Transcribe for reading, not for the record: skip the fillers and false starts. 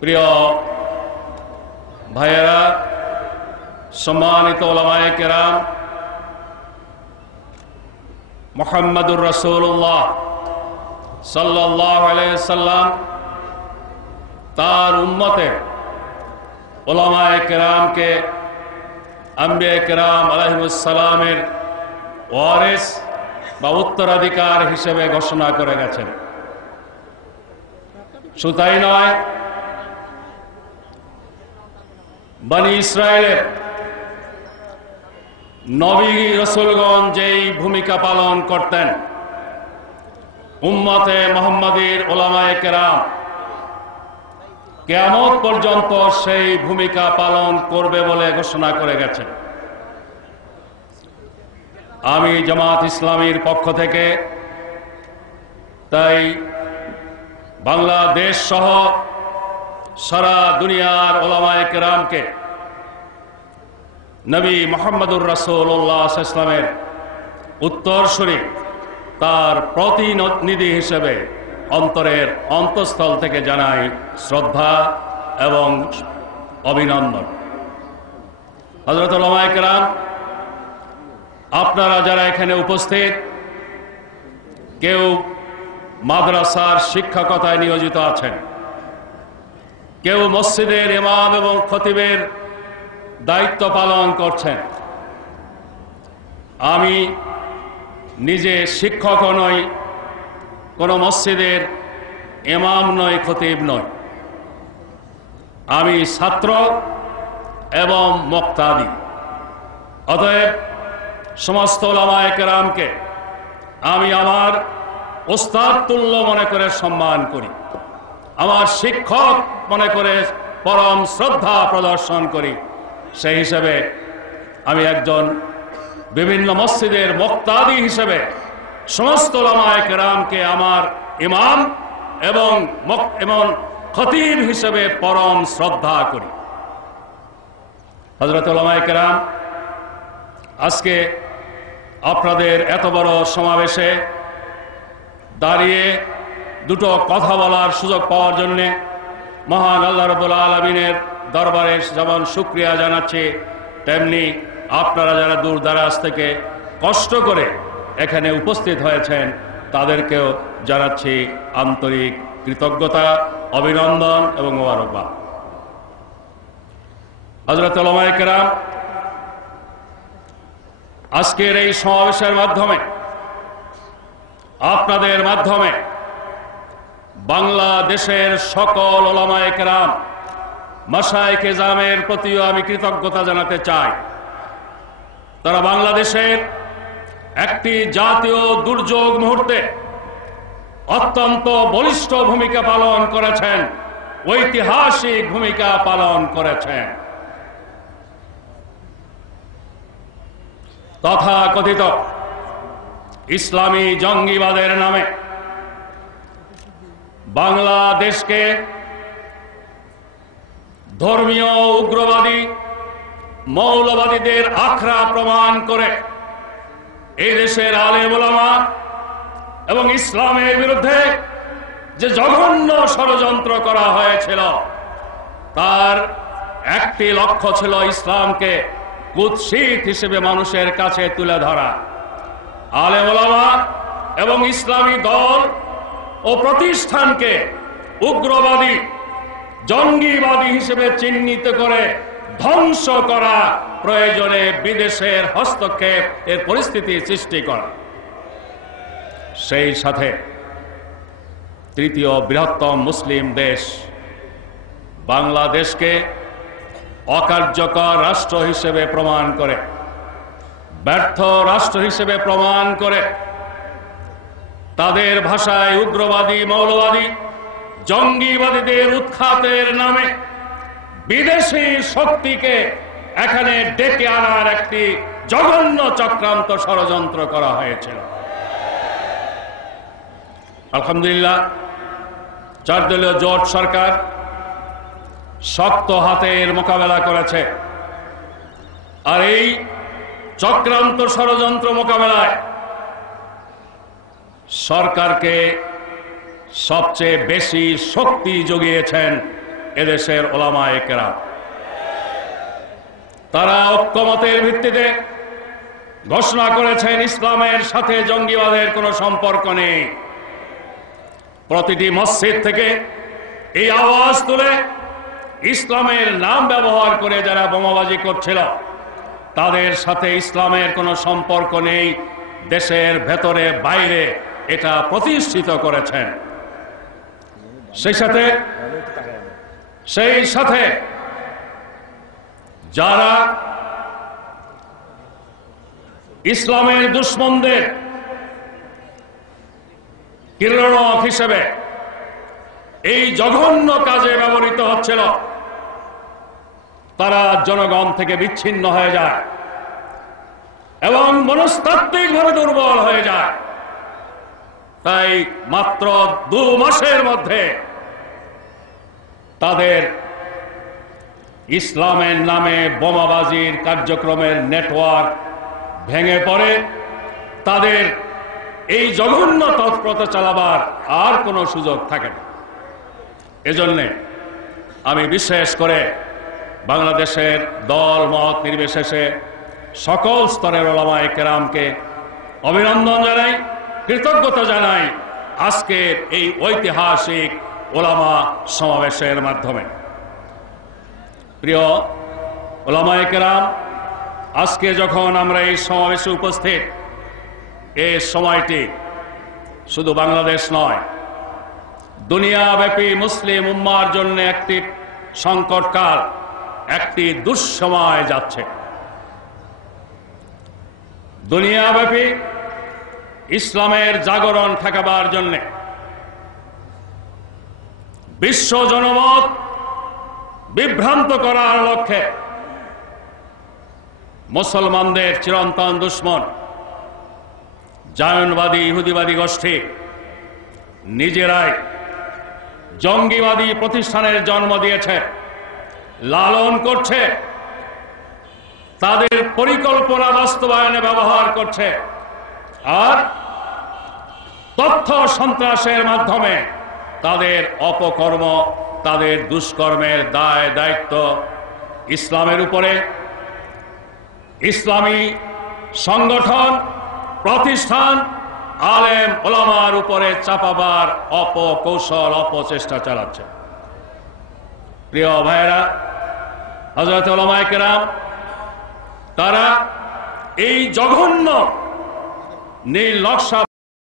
প্রিয় ভাইয়েরা, সম্মানিত ওলামায়ে কেরাম, মুহাম্মদুর রাসূলুল্লাহ সাল্লাল্লাহু আলাইহি সাল্লাম তার উম্মতের ওলামায়ে কেরামকে আম্বিয়ায়ে কেরাম আলাইহিস সালামের ওয়ারিস বা উত্তরাধিকার হিসেবে ঘোষণা করে গেছেন। শুধু তাই নয়, বনি ইসরায়েলের নবী রাসূলগণ যেই ভূমিকা পালন করতেন, উম্মতে মুহাম্মাদীর ওলামায়ে কেরাম কিয়ামত পর্যন্ত সেই ভূমিকা পালন করবে বলে ঘোষণা করে গেছেন। আমি জামাত ইসলামীর পক্ষ থেকে তাই বাংলাদেশ সহ সারা দুনিয়ার ওলামায়ে কেরামকে নবী মুহাম্মদুর রাসূলুল্লাহ সাল্লাল্লাহু আলাইহি ওয়াসাল্লামের উত্তরসূরি, তার প্রতিনিধি হিসেবে অন্তরের অন্তঃস্থল থেকে জানাই শ্রদ্ধা এবং অভিনন্দন। হযরত ওলামায়ে কেরাম, আপনারা যারা এখানে উপস্থিত, কেউ মাদ্রাসার শিক্ষকতায় নিয়োজিত আছেন, কেউ মসজিদের ইমাম এবং খতিবের দায়িত্ব পালন করছেন। আমি নিজে শিক্ষকও নই, কোনো মসজিদের ইমাম নই, খতিব নই। আমি ছাত্র এবং মুক্তাদি। অতএব সমস্ত ওলামায়ে কেরামকে আমি আমার ওস্তাদ তুল্য মনে করে সম্মান করি, আমার শিক্ষক মনে করে পরম শ্রদ্ধা প্রদর্শন করি। সেই হিসেবে আমি একজন বিভিন্ন মসজিদের মুক্তাদি হিসেবে সমস্ত ওলামায়ে কেরামকে আমার ইমাম এবং খতিব হিসেবে পরম শ্রদ্ধা করি। হযরত ওলামায়ে কেরাম, আজকে আপনাদের এত বড় সমাবেশে দাঁড়িয়ে দুটো কথা বলার সুযোগ পাওয়ার জন্য মহান আল্লাহ রাব্বুল আলামিনের দরবারে যেমন শুকরিয়া জানাচ্ছি, তেমনি আপনারা যারা দূর দারাজ থেকে কষ্ট করে এখানে উপস্থিত হয়েছেন তাদেরকেও জানাচ্ছি আন্তরিক কৃতজ্ঞতা, অভিনন্দন এবং মোবারকবাদ। হযরত ওলামায়ে কেরাম, আজকের এই সমাবেশের মাধ্যমে, আপনাদের মাধ্যমে বাংলাদেশের সকল ওলামায়ে কেরাম, মাশায়েখে জামের প্রতিও আমি কৃতজ্ঞতা জানাতে চাই। তারা বাংলাদেশের একটি জাতীয় দুর্যোগ মুহূর্তে অত্যন্ত বলিষ্ঠ ভূমিকা পালন করেছেন, ঐতিহাসিক ভূমিকা পালন করেছেন। তথাকথিত ইসলামী জঙ্গিবাদের নামে বাংলাদেশকে ধর্মীয় উগ্রবাদী মৌলবাদীদের আখড়া প্রমাণ করে এই দেশের আলেম ওলামা এবং ইসলামের বিরুদ্ধে যে জঘন্য ষড়যন্ত্র করা হয়েছিল, তার একটি লক্ষ্য ছিল ইসলামকে কুৎসিত হিসেবে মানুষের কাছে তুলে ধরা। আলেম ওলামা এবং ইসলামী দল ও প্রতিষ্ঠানকে উগ্রবাদী জঙ্গিবাদী হিসেবে চিহ্নিত করে ধ্বংস করা, প্রয়োজনে বিদেশের হস্তক্ষেপ এর পরিস্থিতি সৃষ্টি করা। সেই সাথে তৃতীয় বৃহত্তম মুসলিম দেশ বাংলাদেশকে অকার্যকর রাষ্ট্র হিসেবে প্রমাণ করে, ব্যর্থ রাষ্ট্র হিসেবে প্রমাণ করে, তাদের ভাষায় উগ্রবাদী মৌলবাদী জঙ্গিবাদীদের উৎখাতের নামে বিদেশি শক্তিকে এখানে ডেকে আনার একটি জঘন্য চক্রান্ত ষড়যন্ত্র করা হয়েছিল। আলহামদুলিল্লাহ, 4 দলীয় জোট সরকার শক্ত হাতের মোকাবেলা করেছে। আর এই চক্রান্ত ষড়যন্ত্র মোকাবেলায় সরকারকে সবচেয়ে বেশি শক্তি জুগিয়েছেন এদেশের উলামায়ে কেরাম। তারা ঐক্যমতের ভিত্তিতে ঘোষণা করেছেন ইসলামের সাথে জঙ্গিবাদের কোনো সম্পর্ক নেই। প্রতিটি মসজিদ থেকে এই আওয়াজ তুলে ইসলামের নাম ব্যবহার করে যারা বোমাবাজি করছিল তাদের সাথে ইসলামের কোনো সম্পর্ক নেই, দেশের ভেতরে বাইরে এটা প্রতিষ্ঠিত করেছেন। সেই সাথে যারা ইসলামের দুশমনদের কিরণক হিসেবে এই জঘন্য কাজে ব্যবহৃত হচ্ছিল, তারা জনগণ থেকে বিচ্ছিন্ন হয়ে যায় এবং মনস্তাত্ত্বিকভাবে দুর্বল হয়ে যায়। তাই মাত্র 2 মাসের মধ্যে তাদের ইসলামের নামে বোমাবাজির কার্যক্রমের নেটওয়ার্ক ভেঙে পড়ে। তাদের এই জঘন্য তৎপরতা চালাবার আর কোনো সুযোগ থাকে না। এজন্য আমি বিশেষ করে বাংলাদেশের দল মত নির্বিশেষে সকল স্তরের উলামায়ে কেরামকে অভিনন্দন জানাই, কৃতজ্ঞতা জানাই আজকের এই ঐতিহাসিক উলামা সমাবেশের মাধ্যমে। প্রিয় উলামায়ে কেরাম, আজকে যখন আমরা এই সমাবেশে উপস্থিত, এই সময়টি শুধু বাংলাদেশ নয়, দুনিয়াব্যাপী মুসলিম উম্মার জন্য একটি সংকটকাল, একটি দুঃসময় যাচ্ছে। দুনিয়াব্যাপী ইসলামের জাগরণ ঠেকাবার জন্য বিশ্ব জনমত বিভ্রান্ত করার লক্ষ্যে মুসলমানদের চিরন্তন দুশমন জায়নবাদী ইহুদিবাদী গোষ্ঠী নিজেরাই জঙ্গিবাদী প্রতিষ্ঠানের জন্ম দিয়েছে, লালন করছে, তাদের পরিকল্পনা বাস্তবায়নে ব্যবহার করছে, আর তথ্য সন্ত্রাসের মাধ্যমে তাদের অপকর্ম, তাদের দুষ্কর্মের দায় দায়িত্ব ইসলামের উপরে, ইসলামী সংগঠন প্রতিষ্ঠান আলেম ওলামার উপরে চাপাবার অপকৌশল, অপচেষ্টা চালাচ্ছে। প্রিয় ভাইয়েরা, হযরত উলামায়ে কেরাম তারা এই জঘন্য নীল নকশা